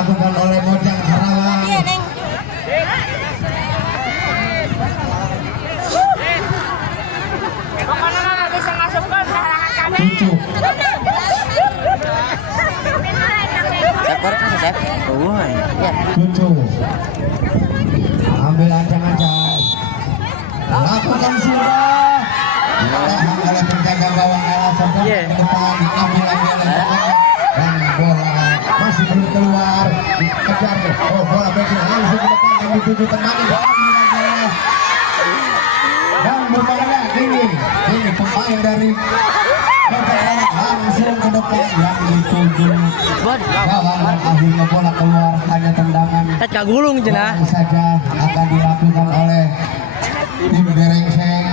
dilakukan oleh Mojang Karawang. Tujuh. Tujuh. Ambil ancang-ancang. Lakukan sudah. Oleh penjaga gawang Ella Sodong ke depan. Ambil dan bola masih belum keluar. Kejar. Oh, bola backing langsung ke depan yang dituju temannya. Dan bermainnya ini pemain dari langsung ke depan yang dituju gawang dan akhirnya bola keluar, hanya tendangan gulung saja akan dilakukan oleh tim Gerengseng.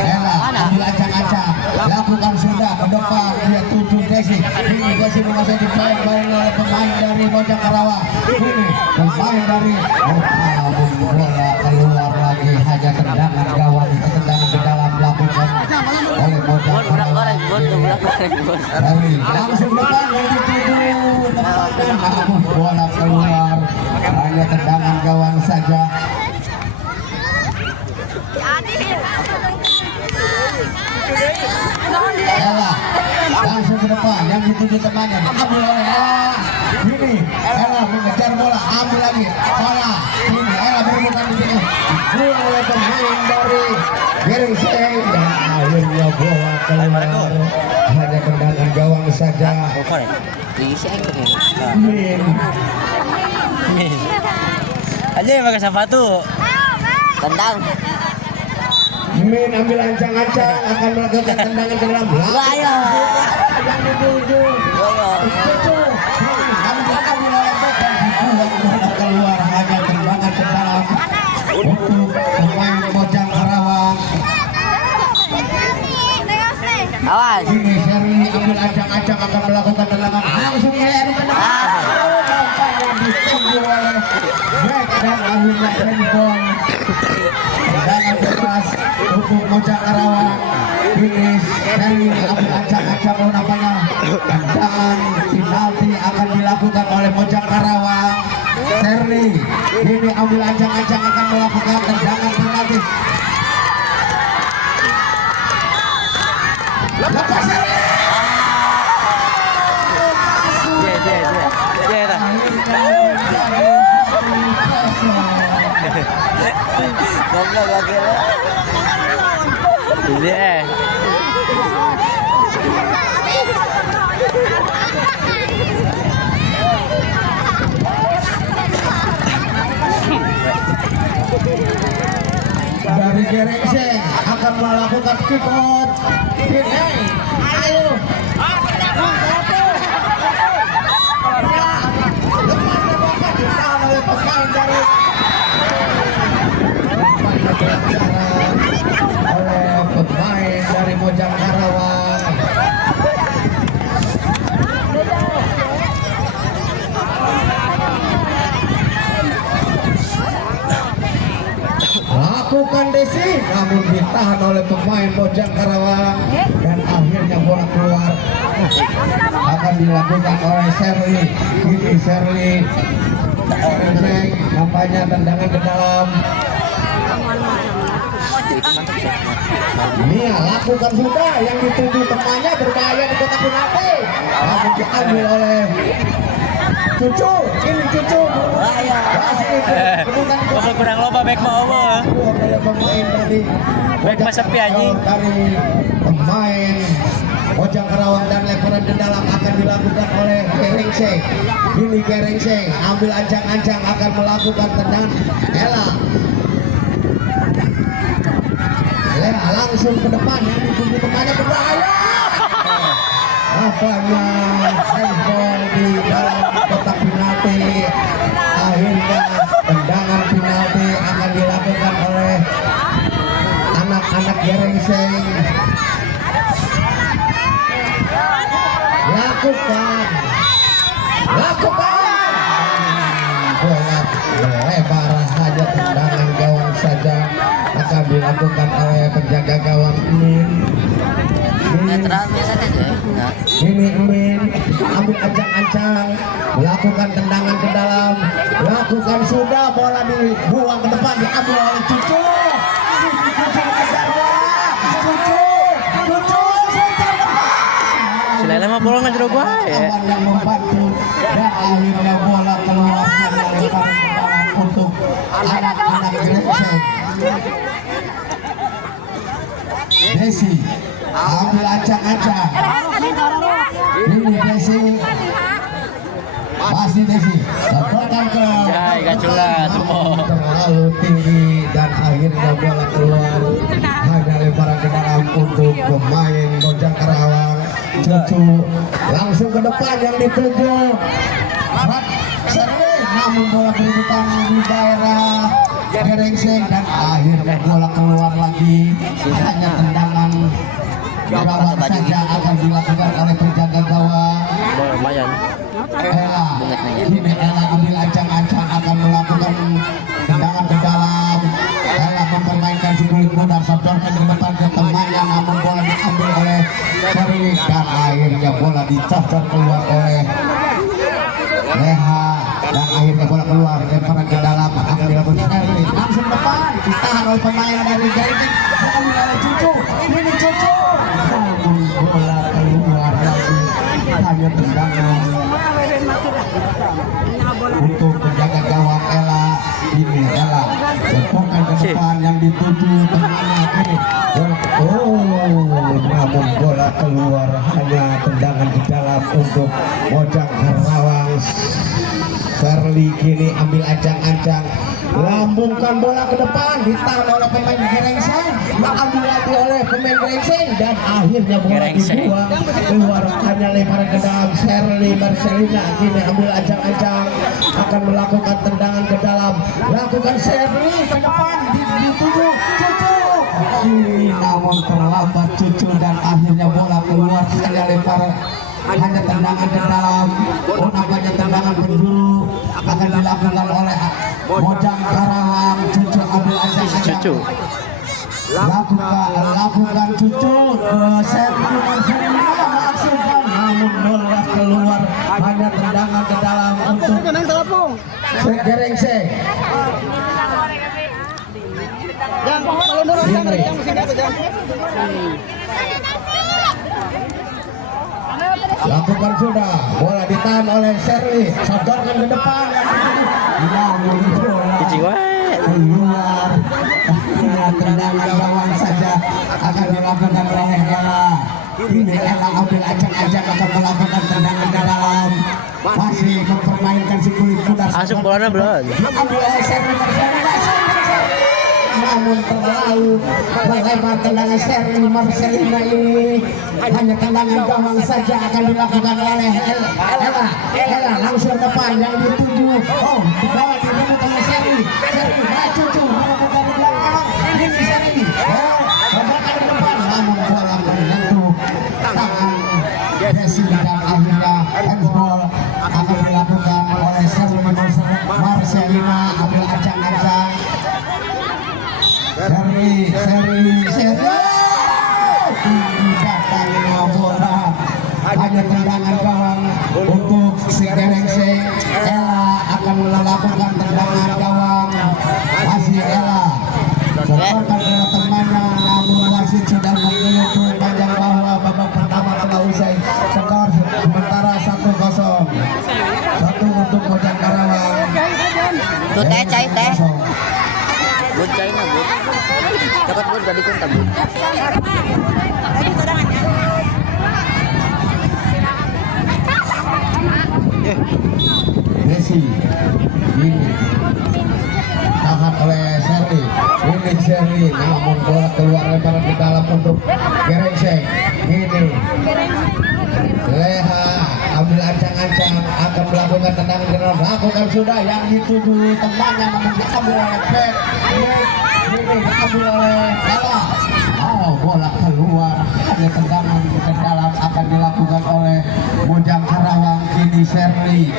Ella ambil ancang-ancang, lakukan sudah ke depan, dia tuju Desi. Ini Desi menguasai dimain oleh pemain dari Mojang Karawang. Ini pemain dari bola keluar lagi, hanya tendangan gawang, tendangan di dalam lakukan oleh Mojang Karawang. Dari langsung depan yang dituju tempatkan, namun bola keluar, hanya tendangan gawang saja. Ella langsung ke depan yang dituju temannya, diambil oleh Ella. Ini Ella mengejar bola, ambil lagi bola. Ini Ella berbukan di sini, dibuang oleh pemain dari Gerengseng dan akhirnya bola keluar, hanya tendangan gawang saja. Aja yang pakai sepatu. Tendang. Min ambil ancang-ancang, akan melakukan tendangan ke dalam belakang. Yang dituju. Ambil oleh Beckham, dibuang bola keluar, hanya tendangan ke dalam untuk pemain Mojang Karawang. Awas. Ini Sherly ambil ancang-ancang, akan melakukan tendangan langsung oleh yang ditunggu oleh Beck dan akhirnya handball. Tendangan bebas untuk Mojang Karawang. Ini Sherly ambil ancang-ancang, nampaknya tendangan penalti akan dilakukan oleh Mojang Karawang. Sherly ini ambil ancang-ancang, akan melakukan tendangan penalti. Lepas Sherly. Goblok lagi. Iya. Dari Gerengseng akan melakukan kick out. Ayo. Lepas ditahan oleh pemain dari Mojang Karawang. Lakukan Desi, namun ditahan oleh pemain Mojang Karawang dan akhirnya bola keluar, akan dilakukan oleh Sherly. Ini Sherly nampaknya tendangan ke dalam. Mia lakukan sudah, yang dituju temannya berbahaya di kotak penalti, namun diambil oleh Cucu. Ini Cucu berbahaya. Masih kurang loba back mau apa? Pemain dari back pas sepi anjing. Dari pemain Mojang Karawang dan lemparan ke dalam akan dilakukan oleh Gerengseng. Ini Gerengseng ambil ancang-ancang, akan melakukan tendangan. Ella langsung ke depan, yang dituju temannya berbahaya. Apanya handball di dalam kotak penalti. Akhirnya tendangan penalti akan dilakukan oleh anak-anak Gerengseng. Lakukan bola lebar, hanya tendangan gawang saja akan dilakukan oleh penjaga gawang Min. Netral biasanya tuh. Nah. Ini Emin ambil ancang-ancang, melakukan tendangan ke dalam, lakukan sudah, bola dibuang ke depan, diambil oleh Cucu. Selain mah bola nggak jeruk ya. Yang membantu dan akhirnya bola keluar dari dalam untuk anak-anak Gresik. Desi ambil acak-acak. Ini Desi. Masih Desi. Letakkan ke Jai gaculan. terlalu tinggi dan akhirnya bola keluar. Hanya lemparan ke dalam untuk pemain Bojang Karawang. Cucu langsung ke depan yang dituju. Sering namun bola berputar di daerah Gerengseng dan akhirnya bola keluar lagi. Hanya tendangan gawang saja akan dilakukan oleh penjaga gawang. Lumayan. Ella, ini Ella ambil ancang-ancang akan melakukan tendangan ke dalam. Ella mempermainkan si kulit muda, sodorkan ke depan ke temannya, namun bola diambil oleh Sherly dan akhirnya bola dicocok keluar oleh Leha dan akhirnya bola keluar lemparan ke dalam akan dilakukan Sherly langsung depan ditahan oleh pemain dari Gaiting diambil oleh Cucu. Ini Cucu namun bola keluar lagi. Hanya tendangan untuk penjaga gawang Ella. Ini Ella lemparan ke depan yang dituju temannya ini. Namun bola keluar, hanya tendangan di dalam untuk Bojang Karawang. Sherly kini ambil ancang-ancang, lambungkan bola ke depan, ditahan oleh pemain Gerengseng, diambil lagi oleh pemain Gerengseng dan akhirnya bola dibuang keluar. Hanya lemparan ke dalam. Sherly Marcelina kini ambil ancang-ancang, akan melakukan tendangan ke dalam, lakukan Sherly ke depan, dituju Cucu. Namun terlambat Cucu dan akhirnya bola keluar. Hanya lemparan, hanya tendangan ke dalam. Nampaknya tendangan penjuru akan dilakukan oleh Bojang Karawang. Cucu ambil ancang-ancang. Cucu. Lakukan Cucu ke Sherly Marcelina, masukkan namun bola keluar. Hanya tendangan ke dalam untuk Gerengseng. Lakukan sudah, bola ditahan oleh Sherly, sodorkan ke depan, namun bola keluar. Hanya tendangan gawang saja akan dilakukan oleh Ella. Ini Ella ambil acak-acak akan melakukan tendangan ke dalam, masih mempermainkan si kulit muda. Langsung bolanya belum. Ambil oleh Sherly Marcelina, namun terlalu melebar tendangan Sherly Marcelina ini. Hanya tendangan gawang saja akan dilakukan oleh Ella. Ella langsung depan yang dituju. Oh, bola direbut oleh Sherly. Sherly Cucu merebut dari belakang. Ini Sherly. Membaca ke depan, namun bola menyentuh tangan Desi dan akhirnya handball akan dilakukan oleh Sherly Marcelina. Ambil acang-acang. Sherly tinggi datangnya bola. Hanya tendangan gawang untuk si Gerengseng. Ella akan melakukan tendangan gawang. Masih Ella sodorkan ke temannya, namun wasit sudah menunjukkan panjang bahwa babak pertama telah usai. Skor sementara 1-0. 1 untuk Bojang Karawang. Tuh teh cai teh. Bud cai mah bud. Cepat bud jadi kunta bud. Desi ini tahan oleh Sherly. Ini Sherly, namun bola keluar lemparan ke dalam untuk Gerengseng. Ini Leha ambil ancang-ancang akan melakukan tendangan ke dalam. Lakukan sudah, yang dituju temannya namun diambil oleh Pet. Ini diambil oleh Ella. Oh, bola keluar. Hanya tendangan ke dalam akan dilakukan oleh Bojang Karawang. Kini Sherly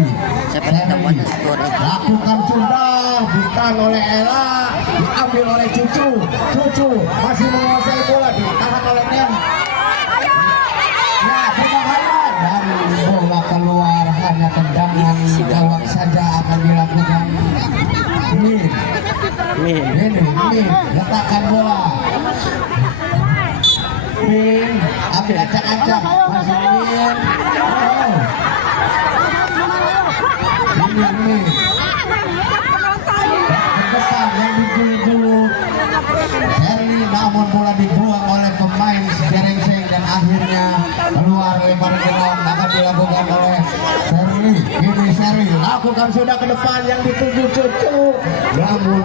Sherly. Siapa yang dapat skor? Lakukan sudah, ditahan oleh Ella, diambil oleh Cucu. Cucu masih menguasai bola, ditahan oleh Nen. Ya, berbahaya dan bola keluar, hanya tendangan gawang saja akan dilakukan. Ini letakkan bola. Min, ambil acak-acak, masuk Min. Oh. Ini. Ke depan yang digulung-gulung. Sherly, namun bola dibuang oleh pemain Jerengseng dan akhirnya keluar lebar ke dalam, akan dilakukan oleh Sherly. Ini Sherly lakukan sudah ke depan yang dituju Cucu, namun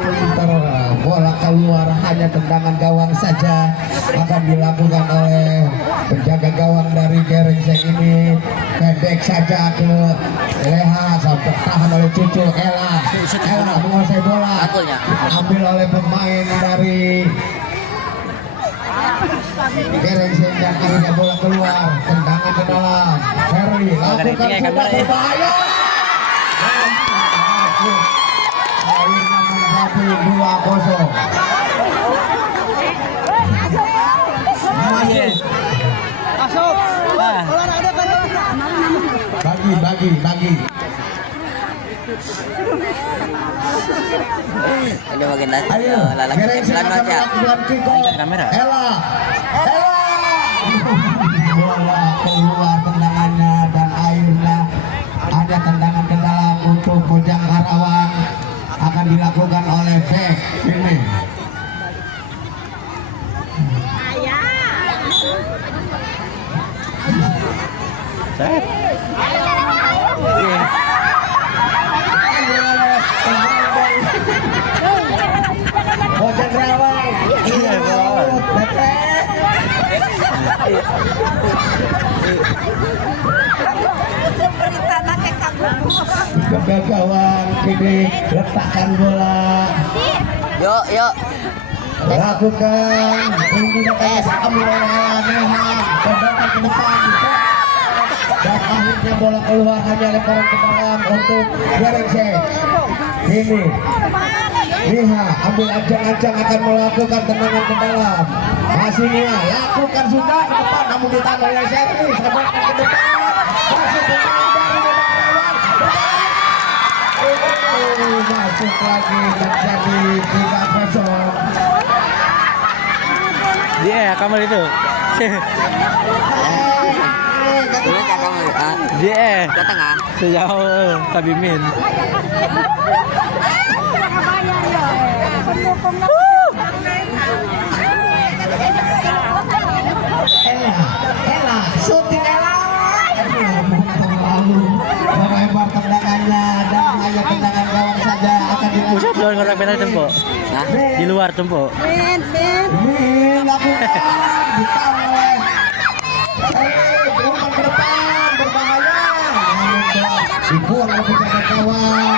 bola keluar, hanya tendangan gawang saja akan dilakukan oleh penjaga gawang dari Jerengseng ini. Pendek saja ke Leha, sampai tahan oleh Cucu. Ella menguasai bola, ambil oleh pemain dari Jerengseng dan akhirnya bola keluar, tendangan ke dalam. Sherly lakukan sudah berbahaya. Akhirnya menghadapi 2-0. Masuk. Bagi. Ada bagian lagi. Ayo, Lalaki Jerengseng pelan akan Mas ya. melakukan kick off. Kamera. Ella. Bola keluar tendangannya dan akhirnya ada tendangan ke dalam untuk Bojang Karawang, akan dilakukan oleh back ini. Bojang Karawang. Jaga gawang kini, letakkan bola. Yuk. Lakukan menggunakan ambil oleh Neha, tendangan ke depan. Dan akhirnya bola keluar, hanya lemparan ke dalam untuk Jerengseng. Ini Neha ambil ancang-ancang, akan melakukan tendangan ke dalam. Masih Neha lakukan sudah ke depan, namun ditahan oleh Sherly. Sebarkan ke depan. Masih pemain dari masuk lagi menjadi 3-0. Dia kamar itu. Dulu tak kamu. Dia Ke tengah. sejauh Kabimin. Ella, syuting Ella. Terlalu melebar tendangannya dan hanya tendangan gawang saja akan Pusat dilakukan. luar kotak penalti tempo. Hah? Di luar tempo. Ini lakukan ditahan oleh Sherly, umpan ke depan berbahaya. Namun bola dibuang oleh penjaga gawang.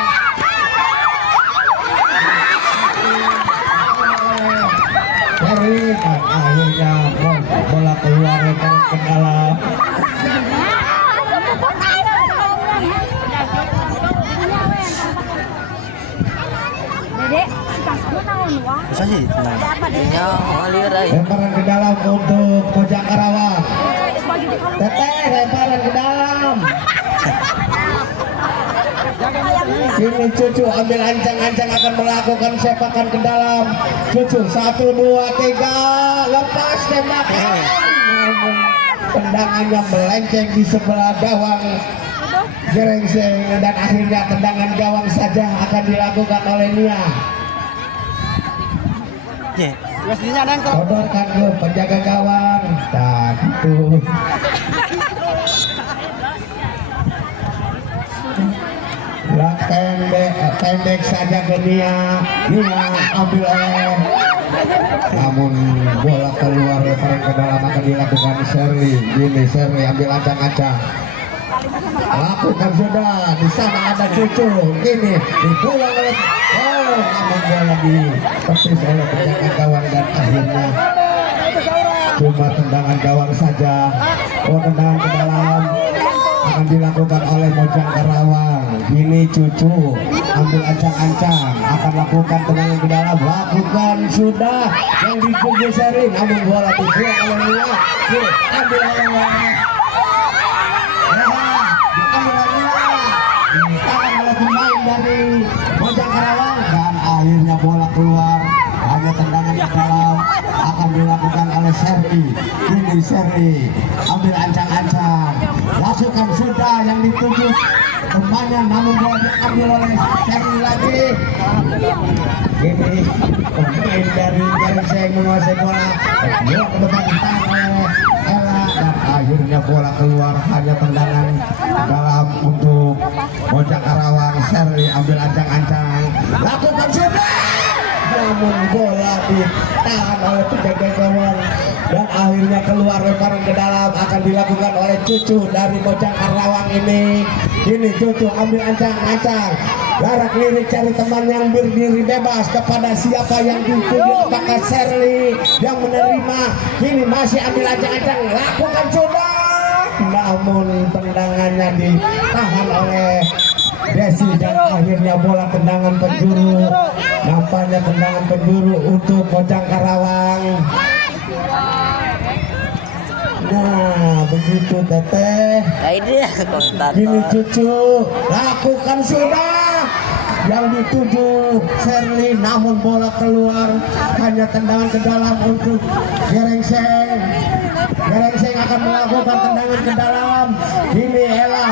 Sherly dan akhirnya bola keluar lebar ke dalam. Susah sih tenang. Ini ngalir aja. Lemparan ke dalam untuk Bojang Karawang. Teteh, lemparan ke dalam. Ini Cucu ambil ancang-ancang, akan melakukan sepakan ke dalam. Cucu 1, 2, 3, lepas tembakan. Namun tendangannya melenceng di sebelah gawang Jerengseng dan akhirnya tendangan gawang saja akan dilakukan oleh Nia. Sodorkan ke penjaga gawang. Satu. Pendek saja ke Nia. Nia ambil oleh, namun bola keluar lemparan ke dalam, akan dilakukan Sherly. Ini Sherly ambil acak-acak. Lakukan sudah, di sana ada Cucu. Kini dibuang oleh namun bola ditepis oleh penjaga gawang dan akhirnya cuma tendangan gawang saja. Tendangan ke dalam akan dilakukan oleh Bojang Karawang. Ini cucu ambil ancang-ancang akan lakukan tendangan ke dalam, lakukan sudah yang dipukul seri, namun bola dibuang oleh Nia, diambil oleh ditahan oleh pemain dari Bojang Karawang dan akhirnya bola keluar. Hanya tendangan ke dalam akan dilakukan oleh Seri. Ini Seri ambil ancang-ancang, lakukan sudah yang dituju pemainnya, namun bola diambil oleh Seri lagi. Ini pemain dari Garengseng menguasai bola, bola ke depan ditahan oleh Ella dan akhirnya bola keluar. Hanya tendangan dalam untuk Bojang Karawang. Seri ambil ancang-ancang, lakukan sudah, namun bola ditahan oleh penjaga gawang dan akhirnya keluar lemparan ke dalam akan dilakukan oleh cucu dari Bojang Karawang ini. Ini cucu ambil ancang-ancang, garak lirik cari teman yang berdiri bebas kepada siapa yang dituju, apakah Sherly yang menerima. Ini masih ambil ancang-ancang, lakukan sudah, namun tendangannya ditahan oleh Desi dan akhirnya bola tendangan penjuru. Nampaknya tendangan penjuru untuk Bojang Karawang. Nah, begitu Teteh. Ini ya komentator. Ini cucu, lakukan sudah yang dituju Sherly, namun bola keluar. Hanya tendangan ke dalam untuk Garengseng. Garengseng akan melakukan tendangan ke dalam. Ini Ella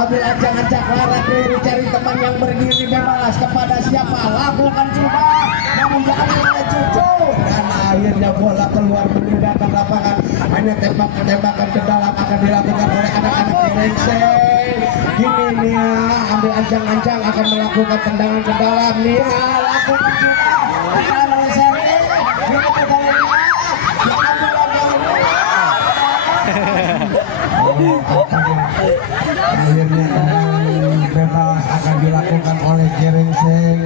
ambil ancang-ancang, larak diri cari teman yang berdiri bebas kepada siapa, lakukan sudah, namun diambil oleh cucu dan akhirnya bola keluar meninggalkan lapangan. Hanya tembakan ke dalam akan dilakukan oleh anak-anak Garengseng. Kini Nia ambil ancang-ancang akan melakukan tendangan ke dalam. Nia lakukan sudah, ditahan oleh Sherly, diambil oleh Nia, diambil oleh Nia. Akhirnya tendangan bebas akan dilakukan oleh Garengseng.